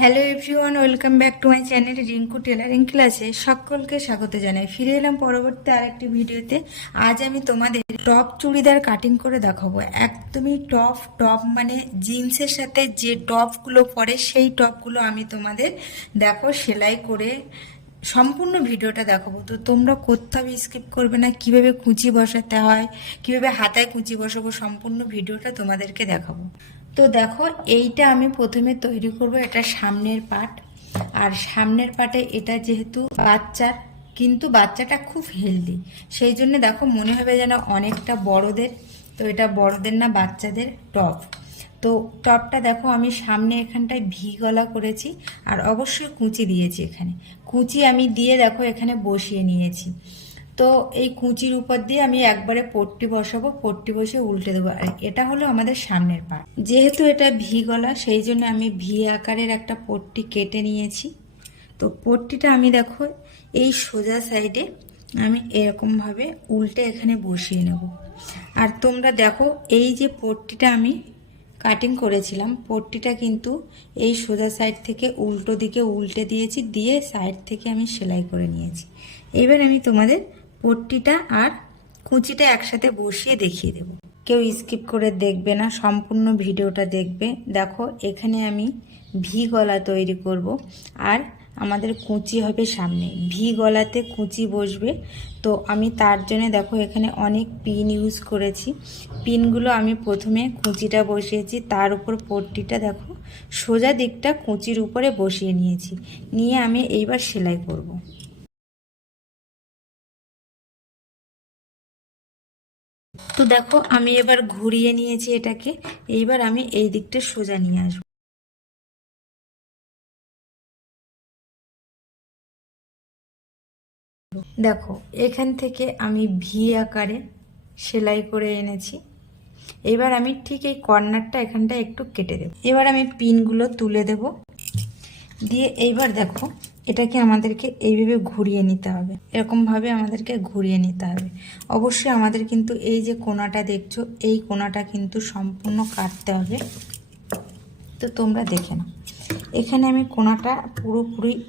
Hello everyone welcome back to my channel Rinku tailoring ক্লাসে সকলকে স্বাগত জানাই। ফিরে এলাম পরবর্তী আরেকটি ভিডিওতে। আজ আমি তোমাদের টপ চুড়িদার কাটিং করে দেখাবো। একদমই টপ টপ মানে জিন্সের সাথে যে টপগুলো পরে সেই টপগুলো আমি তোমাদের দেখো সেলাই করে সম্পূর্ণ ভিডিওটা দেখাবো। তো তোমরা কোথাও স্কিপ করবে না, কীভাবে কুচি বসাতে হয়, কীভাবে হাতায় কুচি বসাবো সম্পূর্ণ ভিডিওটা তোমাদেরকে দেখাবো। তো দেখো, এইটা আমি প্রথমে তৈরি করব, এটা সামনের পাট। আর সামনের পাটে এটা যেহেতু বাচ্চার, কিন্তু বাচ্চাটা খুব হেলদি সেই জন্য দেখো, মনে হবে যেন অনেকটা বড়দের। তো এটা বড়দের না, বাচ্চাদের টপ তো টপটা দেখো, আমি সামনে এখানটায় ভি গলা করেছি, আর অবশ্যই কুঁচি দিয়েছি এখানে। কুচি আমি দিয়ে দেখো, এখানে বসিয়ে নিয়েছি। তো এই কুচির উপর দিয়ে আমি একবারে পট্টি বসাবো, পট্টি বসে উল্টে দেবো। আর এটা হলো আমাদের সামনের পা যেহেতু এটা ভি গলা, সেই জন্য আমি ভি আকারের একটা পট্টি কেটে নিয়েছি। তো পট্টিটা আমি দেখো, এই সোজা সাইডে আমি এরকমভাবে উল্টে এখানে বসিয়ে নেব। আর তোমরা দেখো, এই যে পট্টিটা আমি কাটিং করেছিলাম, পট্টিটা কিন্তু এই সোজা সাইড থেকে উল্টো দিকে উল্টে দিয়েছি, দিয়ে সাইড থেকে আমি সেলাই করে নিয়েছি। এবার আমি তোমাদের পট্টিটা আর কুঁচিটা একসাথে বসিয়ে দেখিয়ে দেব। কেউ স্কিপ করে দেখবে না, সম্পূর্ণ ভিডিওটা দেখবে। দেখো, এখানে আমি ভি গলা তৈরি করব আর আমাদের কুঁচি হবে সামনে। ভি গলাতে কুঁচি বসবে। তো আমি তার জন্য দেখো, এখানে অনেক পিন ইউজ করেছি। পিনগুলো আমি প্রথমে কুচিটা বসিয়েছি, তার উপর পট্টিটা দেখো, সোজা দিকটা কুঁচির উপরে বসিয়ে নিয়েছি। নিয়ে আমি এইবার সেলাই করব। তো দেখো, আমি এবার ঘুরিয়ে নিয়েছি এটাকে। এইবার আমি এই দিকটা সোজা নিয়ে আসব। দেখো, এখান থেকে আমি ভি আকারে সেলাই করে এনেছি। এবার আমি ঠিক এই কর্নারটা এখানটা একটু কেটে দেব। এবার আমি পিনগুলো তুলে দেব। দিয়ে এইবার দেখো, এটাকে আমাদেরকে এইভাবে ঘুরিয়ে নিতে হবে। এরকমভাবে আমাদেরকে ঘুরিয়ে নিতে হবে। অবশ্যই আমাদের কিন্তু এই যে কোনাটা দেখছ, এই কোনাটা কিন্তু সম্পূর্ণ কাটতে হবে। তো তোমরা দেখে নাও। এখানে আমি কোনাটা পুরোপুরি,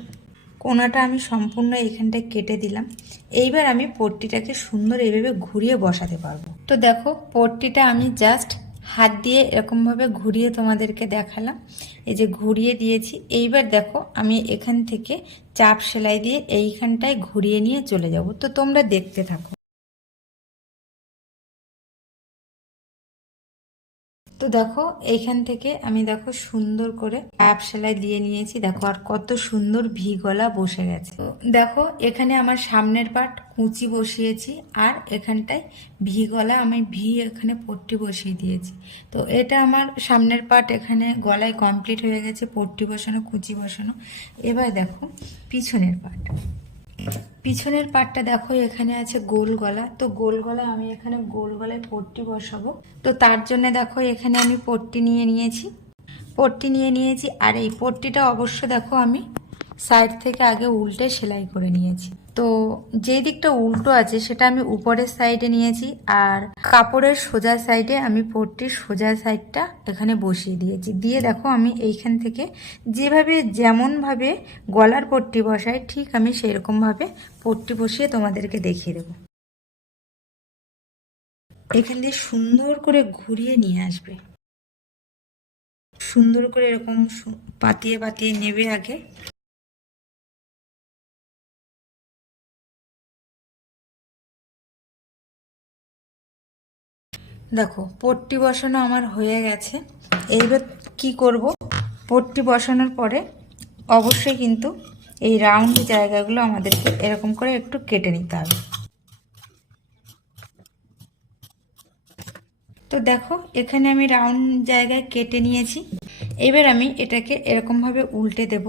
কোনাটা আমি সম্পূর্ণ এখানটায় কেটে দিলাম। এইবার আমি পট্টিটাকে সুন্দর এইভাবে ঘুরিয়ে বসাতে পারব। তো দেখো, পট্টিটা আমি জাস্ট হাত দিয়ে এরকমভাবে ঘুরিয়ে তোমাদেরকে দেখালাম। এই যে ঘুরিয়ে দিয়েছি, এইবার দেখো আমি এখান থেকে চাপ সেলাই দিয়ে এইখানটায় ঘুরিয়ে নিয়ে চলে যাব। তো তোমরা দেখতে থাকো। দেখো, এইখান থেকে আমি দেখো সুন্দর করে অ্যাপ সেলাই দিয়ে নিয়েছি। দেখো আর কত সুন্দর ভি গলা বসে গেছে। দেখো, এখানে আমার সামনের পাট কুচি বসিয়েছি আর এখানটায় ভি গলা আমি ভি এখানে পট্টি বসিয়ে দিয়েছি। তো এটা আমার সামনের পাট এখানে গলায় কমপ্লিট হয়ে গেছে, পট্টি বসানো, কুচি বসানো। এবার দেখো, পিছনের পার্ট পিছনের পাটটা দেখো, এখানে আছে গোল গলা। তো গোল গলা আমি এখানে গোল গলায় পট্টি বসাবো। তো তার জন্য দেখো, এখানে আমি পট্টি নিয়ে নিয়েছি। পট্টি নিয়ে নিয়েছি, আর এই পট্টিটা অবশ্য দেখো আমি সাইড থেকে আগে উল্টে সেলাই করে নিয়েছি। তো যে দিকটা উল্টো আছে, সেটা আমি উপরের সাইডে নিয়েছি আর কাপড়ের সোজা সাইডে আমি পট্টির সোজা সাইডটা এখানে বসিয়ে দিয়েছি। দিয়ে দেখো আমি এইখান থেকে যেভাবে যেমনভাবে গলার পট্টি বসাই, ঠিক আমি সেরকমভাবে পট্টি বসিয়ে তোমাদেরকে দেখিয়ে দেবো। এখান দিয়ে সুন্দর করে ঘুরিয়ে নিয়ে আসবে। সুন্দর করে এরকম পাতিয়ে পাতিয়ে নেবে আগে। দেখো, পট্টি বসানো আমার হয়ে গেছে। এইবার কি করব? পট্টি বসানোর পরে অবশ্যই কিন্তু এই রাউন্ড জায়গাগুলো আমাদেরকে এরকম করে একটু কেটে নিতে হবে। তো দেখো, এখানে আমি রাউন্ড জায়গায় কেটে নিয়েছি। এবার আমি এটাকে এরকমভাবে উল্টে দেব।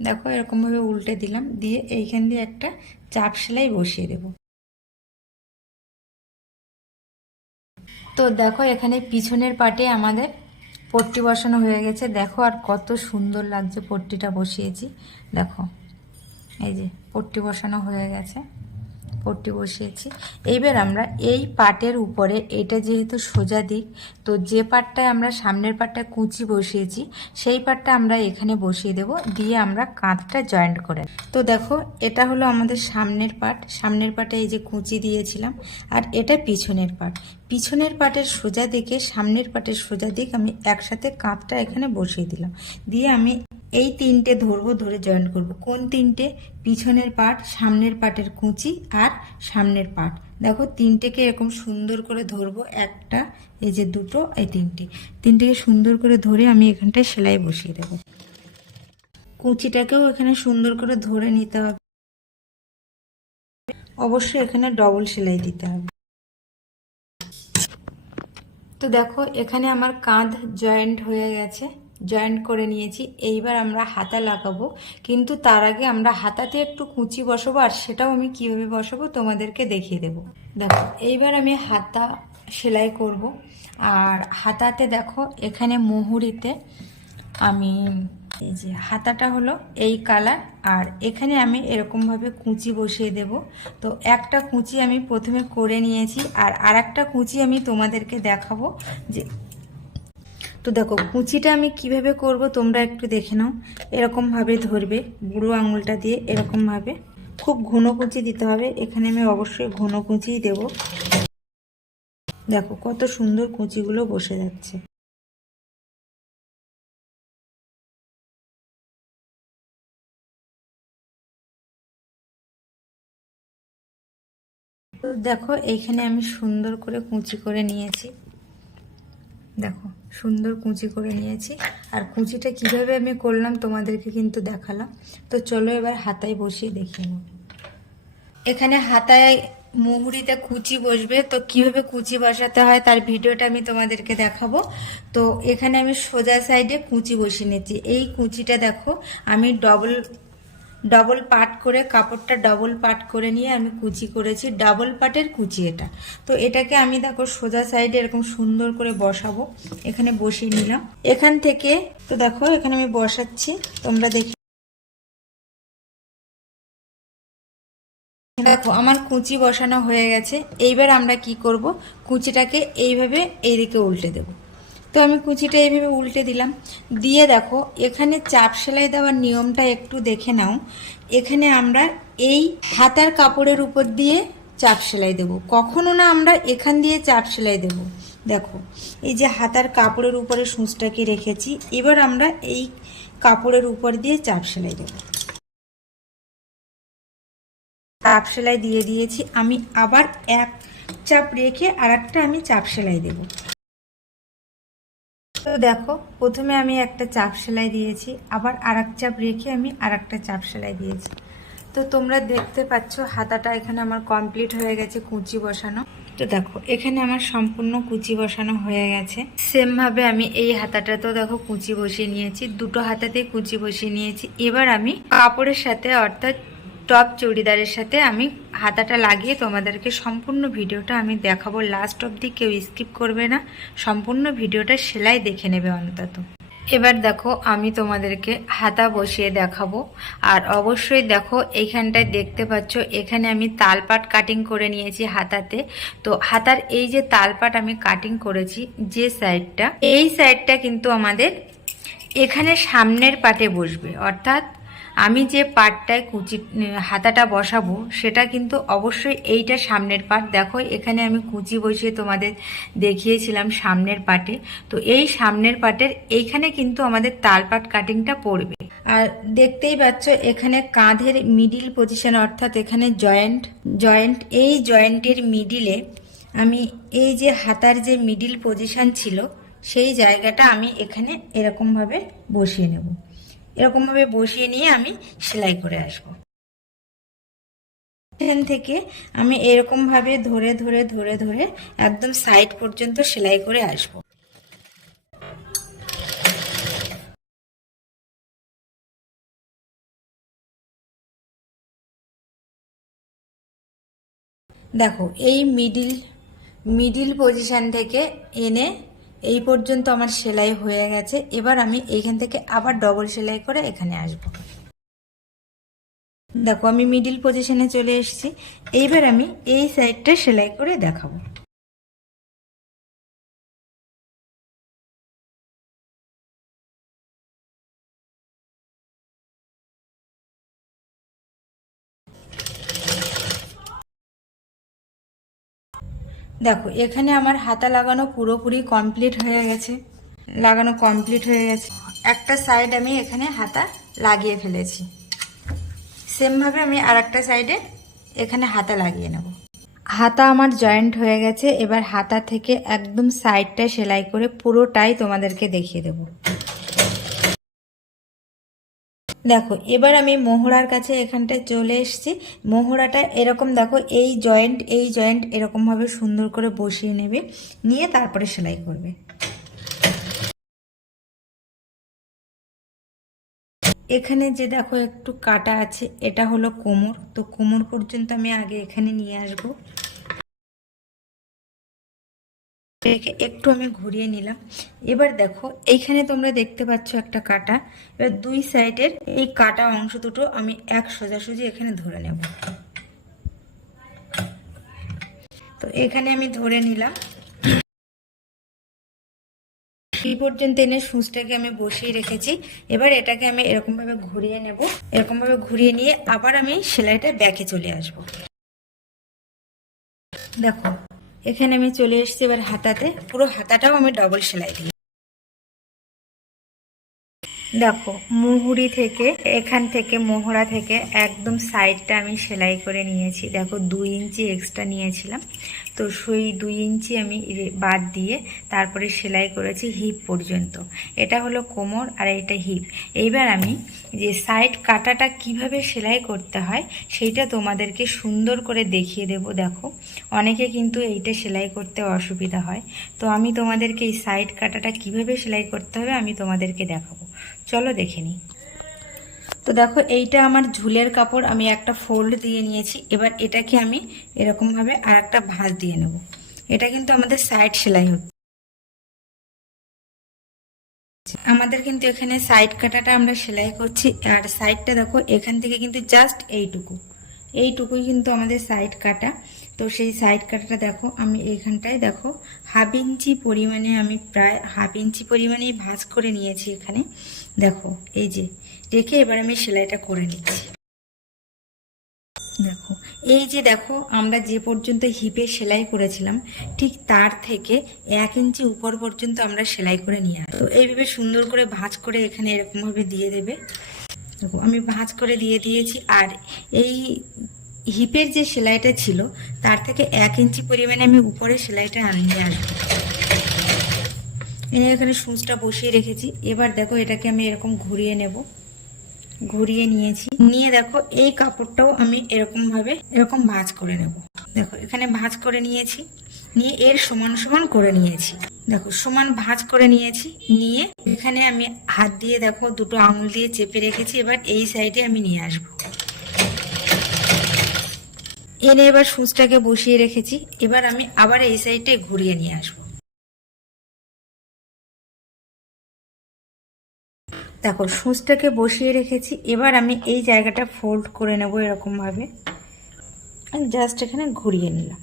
দেখো, এরকমভাবে উল্টে দিলাম। দিয়ে এইখান দিয়ে একটা চাপ সেলাই বসিয়ে দেবো। তো দেখো, এখানে পিছনের পাটে আমাদের পট্টি বসানো হয়ে গেছে। দেখো আর কত সুন্দর লাগছে পট্টিটা বসিয়েছি। দেখো, এই যে পট্টি বসানো হয়ে গেছে। পট্টি বসিয়েছি। এইবার আমরা এই পাটের উপরে, এটা যেহেতু সোজা দিক, তো যে পাটটায় আমরা সামনের পাটটা কুচি বসিয়েছি, সেই পাটটা আমরা এখানে বসিয়ে দেব, দিয়ে আমরা কাঁধটা জয়েন্ট করে। তো দেখো, এটা হলো আমাদের সামনের পাট। সামনের পাটে এই যে কুচি দিয়েছিলাম, আর এটা পিছনের পাট। পিছনের পাটের সোজা দিকে, সামনের পাটের সোজা দিক, আমি একসাথে কাঁধটা এখানে বসিয়ে দিলাম। দিয়ে আমি এই তিনটে ধরবো, ধরে জয়েন করব। কোন তিনটে? পিছনের পাট, সামনের পাটের কুঁচি আর সামনের পাট। দেখো, তিনটেকে এরকম সুন্দর করে ধরবো, একটা, এই যে দুটো, এই তিনটে। তিনটেকে সুন্দর করে ধরে আমি এখানটায় সেলাই বসিয়ে দেবো। কুচিটাকেও এখানে সুন্দর করে ধরে নিতে হবে। অবশ্যই এখানে ডবল সেলাই দিতে হবে। তো দেখো, এখানে আমার কাঁধ জয়েন্ট হয়ে গেছে। জয়েন্ট করে নিয়েছি। এইবার আমরা হাতা লাগাবো। কিন্তু তার আগে আমরা হাতাতে একটু কুচি বসাবো, আর সেটাও আমি কীভাবে বসাবো তোমাদেরকে দেখিয়ে দেবো। দেখো, এইবার আমি হাতা সেলাই করব। আর হাতাতে দেখো, এখানে মুহুরিতে আমি, এই যে হাতাটা হলো এই কালার, আর এখানে আমি এরকমভাবে কুচি বসিয়ে দেব। তো একটা কুচি আমি প্রথমে করে নিয়েছি, আর আরেকটা কুচি আমি তোমাদেরকে দেখাবো যে তো দেখো, কুচিটা আমি কীভাবে করব তোমরা একটু দেখে নাও। এরকমভাবে ধরবে, বুড়ো আঙুলটা দিয়ে এরকমভাবে। খুব ঘন কুচি দিতে হবে, এখানে আমি অবশ্যই ঘন কুচিই দেব। দেখো, কত সুন্দর কুচিগুলো বসে যাচ্ছে। দেখো এইখানে আমি সুন্দর করে কুচি করে নিয়েছি। দেখো সুন্দর কুঁচি করে নিয়েছি। আর কুঁচিটা কীভাবে আমি করলাম তোমাদেরকে কিন্তু দেখালাম। তো চলো এবার হাতায় বসিয়ে দেখিয়ে নেব। এখানে হাতায় মুহুরিতে কুচি বসবে। তো কীভাবে কুচি বসাতে হয় তার ভিডিওটা আমি তোমাদেরকে দেখাবো। তো এখানে আমি সোজা সাইডে কুচি বসিয়ে নিয়েছি এই কুচিটা দেখো, আমি ডবল ডবল পাট করে, কাপড়টা ডবল পাট করে নিয়ে আমি কুচি করেছি। ডাবল পাটের কুচি এটা। তো এটাকে আমি দেখো সোজা সাইডে এরকম সুন্দর করে বসাবো। এখানে বসিয়ে নিলাম। এখান থেকে, তো দেখো এখানে আমি বসাচ্ছি। তোমরা দেখি দেখো, আমার কুচি বসানো হয়ে গেছে। এইবার আমরা কি করব? কুচিটাকে এইভাবে এইদিকে উল্টে দেব। তো আমি কুচিটা এইভাবে উল্টে দিলাম। দিয়ে দেখো, এখানে চাপ সেলাই দেওয়ার নিয়মটা একটু দেখে নাও। এখানে আমরা এই হাতার কাপড়ের উপর দিয়ে চাপ সেলাই দেব। কখনো না আমরা এখান দিয়ে চাপ সেলাই দেব। দেখো, এই যে হাতার কাপড়ের উপরে সূচটাকে রেখেছি, এবার আমরা এই কাপড়ের উপর দিয়ে চাপ সেলাই দেবো। চাপ সেলাই দিয়ে দিয়েছি, আমি আবার এক চাপ রেখে আর আমি চাপ সেলাই দেব। তো দেখো, প্রথমে আমি একটা চাপ সেলাই দিয়েছি, আবার আর চাপ রেখে আমি আর চাপ সেলাই দিয়েছি। তো তোমরা দেখতে পাচ্ছ, হাতাটা এখানে আমার কমপ্লিট হয়ে গেছে কুচি বসানো। তো দেখো, এখানে আমার সম্পূর্ণ কুচি বসানো হয়ে গেছে। সেমভাবে আমি এই হাতাটাতেও দেখো কুচি বসিয়ে নিয়েছি, দুটো হাতাতে কুচি বসিয়ে নিয়েছি। এবার আমি কাপড়ের সাথে অর্থাৎ টপ চুড়িদারের সাথে আমি হাতাটা লাগিয়ে তোমাদেরকে সম্পূর্ণ ভিডিওটা আমি দেখাবো। লাস্ট অবধি কেউ স্কিপ করবে না। সম্পূর্ণ ভিডিওটা সেলাই দেখে নেবে অন্তত। এবার দেখো, আমি তোমাদেরকে হাতা বসিয়ে দেখাবো। আর অবশ্যই দেখো, এইখানটায় দেখতে পাচ্ছ, এখানে আমি তালপাট কাটিং করে নিয়েছি হাতাতে। তো হাতার এই যে তালপাট আমি কাটিং করেছি যে সাইডটা এই সাইডটা কিন্তু আমাদের এখানে সামনের পাটে বসবে। অর্থাৎ আমি যে পাটটায় কুচি হাতাটা বসাবো, সেটা কিন্তু অবশ্যই এইটা সামনের পাট। দেখো, এখানে আমি কুচি বসিয়ে তোমাদের দেখিয়েছিলাম সামনের পাটে। তো এই সামনের পাটের এইখানে কিন্তু আমাদের তালপাট কাটিংটা পড়বে। আর দেখতেই পাচ্ছ, এখানে কাঁধের মিডিল পজিশন অর্থাৎ এখানে জয়েন্ট জয়েন্ট এই জয়েন্টের মিডিলে আমি এই যে হাতার যে মিডিল পজিশন ছিল, সেই জায়গাটা আমি এখানে এরকমভাবে বসিয়ে নেব। এরকমভাবে বসিয়ে নিয়ে আমি সেলাই করে আসব। এখান থেকে আমি এরকমভাবে ধরে ধরে ধরে ধরে একদম সাইড পর্যন্ত সেলাই করে আসব। দেখো, এই মিডিল মিডিল পজিশন থেকে এনে এই পর্যন্ত আমার সেলাই হয়ে গেছে। এবার আমি এইখান থেকে আবার ডবল সেলাই করে এখানে আসব। দেখো, আমি মিডিল পজিশনে চলে এসেছি। এইবার আমি এই সাইডটা সেলাই করে দেখাবো। দেখো, এখানে আমার হাতা লাগানো পুরোপুরি কমপ্লিট হয়ে গেছে। লাগানো কমপ্লিট হয়ে গেছে। একটা সাইড আমি এখানে হাতা লাগিয়ে ফেলেছি। সেমভাবে আমি আর একটা সাইডে এখানে হাতা লাগিয়ে নেব। হাতা আমার জয়েন্ট হয়ে গেছে। এবার হাতা থেকে একদম সাইডটা সেলাই করে পুরোটাই তোমাদেরকে দেখিয়ে দেব। দেখো, এবার আমি মোহরার কাছে এখানটায় চলে এসেছি। মোহরাটা এরকম দেখো, এই জয়েন্ট এই জয়েন্ট এরকমভাবে সুন্দর করে বসিয়ে নেবে, নিয়ে তারপরে সেলাই করবে। এখানে যে দেখো একটু কাটা আছে, এটা হলো কোমর। তো কোমর পর্যন্ত আমি আগে এখানে নিয়ে আসব। রেখে একটু আমি ঘুরিয়ে নিলাম। এবার দেখো, এইখানে তোমরা দেখতে পাচ্ছ একটা কাটা। এবার দুই সাইডের এই কাটা অংশ দুটো আমি এক সোজাসুজি এখানে ধরে নেব। তো এখানে আমি ধরে নিলাম। এই পর্যন্ত এনে সুচটাকে আমি বসিয়ে রেখেছি। এবার এটাকে আমি এরকমভাবে ঘুরিয়ে নেব। এরকমভাবে ঘুরিয়ে নিয়ে আবার আমি সেলাইটা ব্যাকে চলে আসব। দেখো এখানে আমি চলে এসেছি এবার হাতাতে। পুরো হাতাটাও আমি ডবল সেলাই দিই দেখো, মুহুরি থেকে, এখান থেকে, মোহরা থেকে একদম সাইডটা আমি সেলাই করে নিয়েছি। দেখো, দুই ইঞ্চি এক্সট্রা নিয়েছিলাম। তো সেই দুই ইঞ্চি আমি বাদ দিয়ে তারপরে সেলাই করেছি হিপ পর্যন্ত। এটা হলো কোমর আর এটা হিপ এইবার আমি যে সাইড কাটাটা কীভাবে সেলাই করতে হয়, সেইটা তোমাদেরকে সুন্দর করে দেখিয়ে দেব। দেখো, অনেকে কিন্তু এইটা সেলাই করতে অসুবিধা হয়। তো আমি তোমাদেরকে এই সাইড কাটাটা কীভাবে সেলাই করতে হবে আমি তোমাদেরকে দেখাবো। চলো দেখে নিই। তো দেখো, এইটা আমার ঝুলের কাপড়, আমি একটা ফোল্ড দিয়ে নিয়েছি। এবার এটাকে আমি এরকমভাবে আর একটা ভাঁজ দিয়ে নেব। এটা কিন্তু আমাদের সাইড সেলাই হচ্ছে। আমাদের কিন্তু এখানে সাইড কাটাটা আমরা সেলাই করছি। আর সাইডটা দেখো, এখান থেকে কিন্তু জাস্ট এইটুকু। এইটুকুই কিন্তু আমাদের সাইড কাটা। তো সেই সাইড কাটাটা দেখো, আমি এইখানটায় দেখো হাফ ইঞ্চি পরিমাণে আমি প্রায় হাফ ইঞ্চি পরিমাণেই ভাঁজ করে নিয়েছি এখানে। দেখো, এই যে, রেখে এবার আমি সেলাইটা করে নিচ্ছি। দেখো, এই যে দেখো, আমরা যে পর্যন্ত হিপে সেলাই করেছিলাম, ঠিক তার থেকে এক ইঞ্চি উপর পর্যন্ত আমরা সেলাই করে নিয়ে আসব। তো এইভাবে সুন্দর করে ভাঁজ করে এখানে এরকমভাবে দিয়ে দেবে। দেখো, আমি ভাঁজ করে দিয়ে দিয়েছি, আর এই হিপের যে সেলাইটা ছিল, তার থেকে এক ইঞ্চি পরিমাণে আমি উপরে সেলাইটা আনিয়ে আসব। এনে এখানে সুঁচটা বসিয়ে রেখেছি। এবার দেখো এটাকে আমি এরকম ঘুরিয়ে নেব। ঘুরিয়ে নিয়েছি। নিয়ে দেখো এই কাপড়টাও আমি এরকম ভাবে এরকম ভাঁজ করে নেব। দেখো এখানে ভাঁজ করে নিয়েছি। নিয়ে এর সমান সমান করে নিয়েছি। দেখো সমান ভাঁজ করে নিয়েছি। নিয়ে এখানে আমি হাত দিয়ে দেখো দুটো আঙুল দিয়ে চেপে রেখেছি। এবার এই সাইডে আমি নিয়ে আসব। এনে এবার সুচটাকে বসিয়ে রেখেছি। এবার আমি আবার এই সাইডে ঘুরিয়ে নিয়ে আসব। দেখো, সুচটাকে বসিয়ে রেখেছি। এবার আমি এই জায়গাটা ফোল্ড করে নেব এরকমভাবে। জাস্ট এখানে ঘুরিয়ে নিলাম।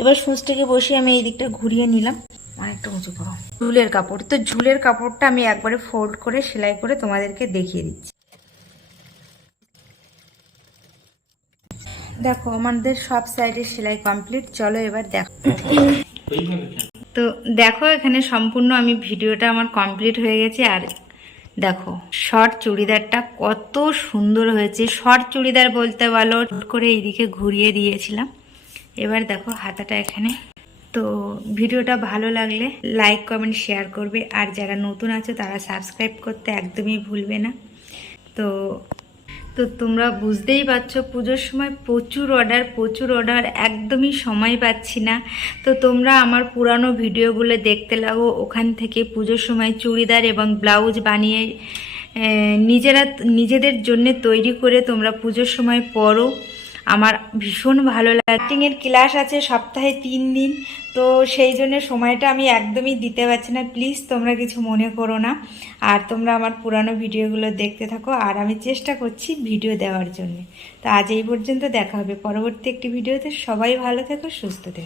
এবার সুচটাকে বসিয়ে আমি এই দিকটা ঘুরিয়ে নিলাম। অনেকটা উঁচু করো। ঝুলের কাপড়। তো ঝুলের কাপড়টা আমি একবারে ফোল্ড করে, সেলাই করে তোমাদেরকে দেখিয়ে দিচ্ছি। দেখো, আমাদের সব সাইডে সেলাই কমপ্লিট চলো এবার দেখো তো দেখো এখানে সম্পূর্ণ আমি ভিডিওটা আমার কমপ্লিট হয়ে গেছে আর দেখো, শর্ট চুড়িদারটা কত সুন্দর হয়েছে। শর্ট চুড়িদার বলতে বলো করে এইদিকে ঘুরিয়ে দিয়েছিলাম। এবার দেখো হাতাটা এখানে। তো ভিডিওটা ভালো লাগলে লাইক কমেন্ট শেয়ার করবে। আর যারা নতুন আছে তারা সাবস্ক্রাইব করতে একদমই ভুলবে না। তো তো তোমরা বুঝতেই পারছ, পুজোর সময় প্রচুর অর্ডার প্রচুর অর্ডার একদমই সময় পাচ্ছি না। তো তোমরা আমার পুরানো ভিডিওগুলো দেখতে লাগো, ওখান থেকে পুজোর সময় চুড়িদার এবং ব্লাউজ বানিয়ে নিজেরা, নিজেদের জন্য তৈরি করে তোমরা পুজোর সময় পরো। আমার ভীষণ ভালো লাগে। ক্লাস আছে সপ্তাহে তিন দিন, তো সেই জন্য সময়টা আমি একদমই দিতে পারছি না। প্লিজ তোমরা কিছু মনে করো না। আর তোমরা আমার পুরানো ভিডিওগুলো দেখতে থাকো। আর আমি চেষ্টা করছি ভিডিও দেওয়ার জন্য। তো আজ এই পর্যন্ত দেখা হবে পরবর্তী একটি ভিডিওতে। সবাই ভালো থেকো, সুস্থ থেকো।